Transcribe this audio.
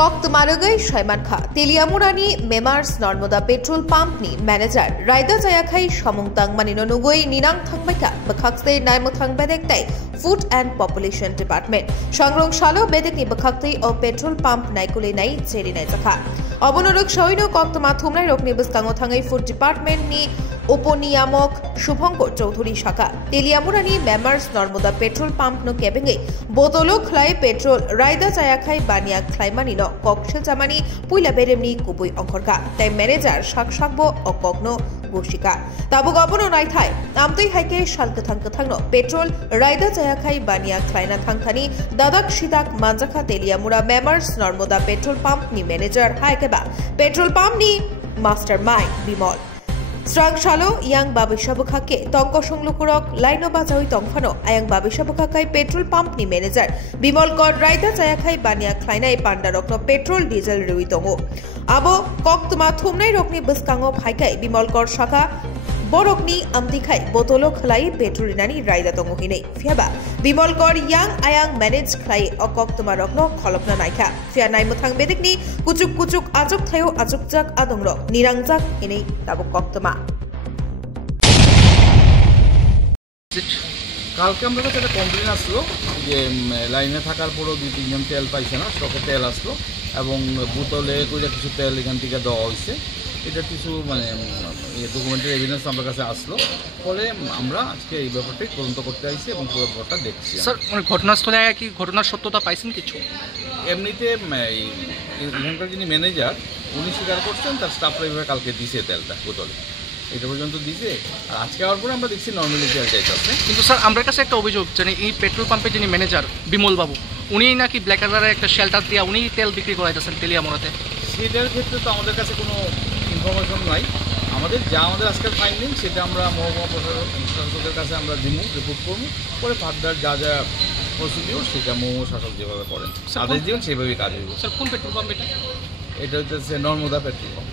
Koktumarugai Shaiman Kha, Teliamurani, Memars Normada Petrol Pump ni Manager, Raida Jayakai Shamungtang Maninonugoi, Ninang Thangbaika, Bakakse Naimutang Bedektai, Food and Population Department, Shangrong Shalo Bedeki Bakakti or Petrol Pump Naikule Nai, Cheri Naizaka. Obonuruk Shoino Koktuma Thumrai Rokni Biskangotangai Food Department ni উপনিয়ামক Shubhankar Chowdhury শাখা তেলিয়ামুরানি মেমার্স Narmada petrol pump নো কেবেঙ্গে বোতলো খ্লাই petrol রায়দা চায়াখাই বানিয়া খ্লাইমানি ন ককশেল জামানি পুইলা বেরেমনি কুপুই অঙ্করকা তাই ম্যানেজার শাকসাকবো অকগ্ন গোশিকা তাবু গবনো নাইথাই আমতই হাইকে শালকথাংকথাংনো পেট্রোল রায়দা চায়াখাই বানিয়া খ্লাইনা থাংথানি দাদাক সিদাক মানজাখা তেলিয়ামুরা মেমার্স নর্মদা পেট্রোল পাম্প নি ম্যানেজার হাইকেবা পেট্রোল পাম্প নি master mind Bimal Strang Shalo, Yang Babishabukake, Tonko Shunglukurok, Lino Bazawi Tongfano, Ayang Babishabukakai petrol pump ni manager, Bimol God Raida Zayakai Bania Kleina Pandarokno petrol diesel Ruitongo. Abo Koktuma Thumnai Rokni Buskango Haikai, Bimol God Shaka, Borokni Amdikai, Botolo Klai, Petrulinani Raida Tongohine, Fiaba, Bimol God Yang Ayang managed Klai or Koktuma Rokno, Kolokna Naika, Fia Naimutang Bedikni, Kuchuk Kuchuk Azuk Tayo Azukjak Adongro, Nirangzak in a Tabu Koktuma. কালকে আমাদের কাছে একটা complain আসলো যে লাইনে থাকার পরও 2-3 জন তেল পাইছে না, স্টকে তেল আসলো এবং বোতলে করে কিছু তেল এখান থেকে দেওয়া হয়েছে। এটা কিছু মানে ডকুমেন্টারি এভিডেন্স আমার কাছে আসলো, ফলে আমরা আজকে এই ব্যাপারটাই তদন্ত করতে আসছি এবং পুরো ব্যাপারটা দেখছি। স্যার মানে ঘটনাস্থলে কি ঘটনার সত্যতা পাইছেন কিছু? এমনিতে এখানকার যিনি ম্যানেজার উনি স্বীকার করছেন তার স্টাফরা এইভাবে কালকে দিছে তেলটা বোতলে, এটা পর্যন্ত দিছে। আর আজকে আওয়ার পরে আমরা দেখছি নর্মালি তেল যাইতেছে। কিন্তু স্যার আমার কাছে একটা অভিযোগ, মানে এই পেট্রোল পাম্পের যিনি ম্যানেজার বিমল বাবু, উনি নাকি ব্ল্যাক কালারে একটা শেল্টার দিয়ে উনি তেল বিক্রি করাইতেছেন তেলিয়ামুড়াতে। সেটার ক্ষেত্রে তো আমাদের কাছে কোনো ইনফরমেশন নাই। আমাদের আজকের ফাইন্ডিং সেটা আমরা মহকুমা প্রশাসকের কাছে আমরা রিপোর্ট করবো, পরে ফার্দার যা প্রসিডিওর সেটা মহকুমা শাসক যেভাবে করেন আদেশ দিবেন সেভাবেই কাজ হইব। স্যার কোন পেট্রোল পাম্প এটা? এটা হচ্ছে নর্মদা পেট্রোল পাম্প।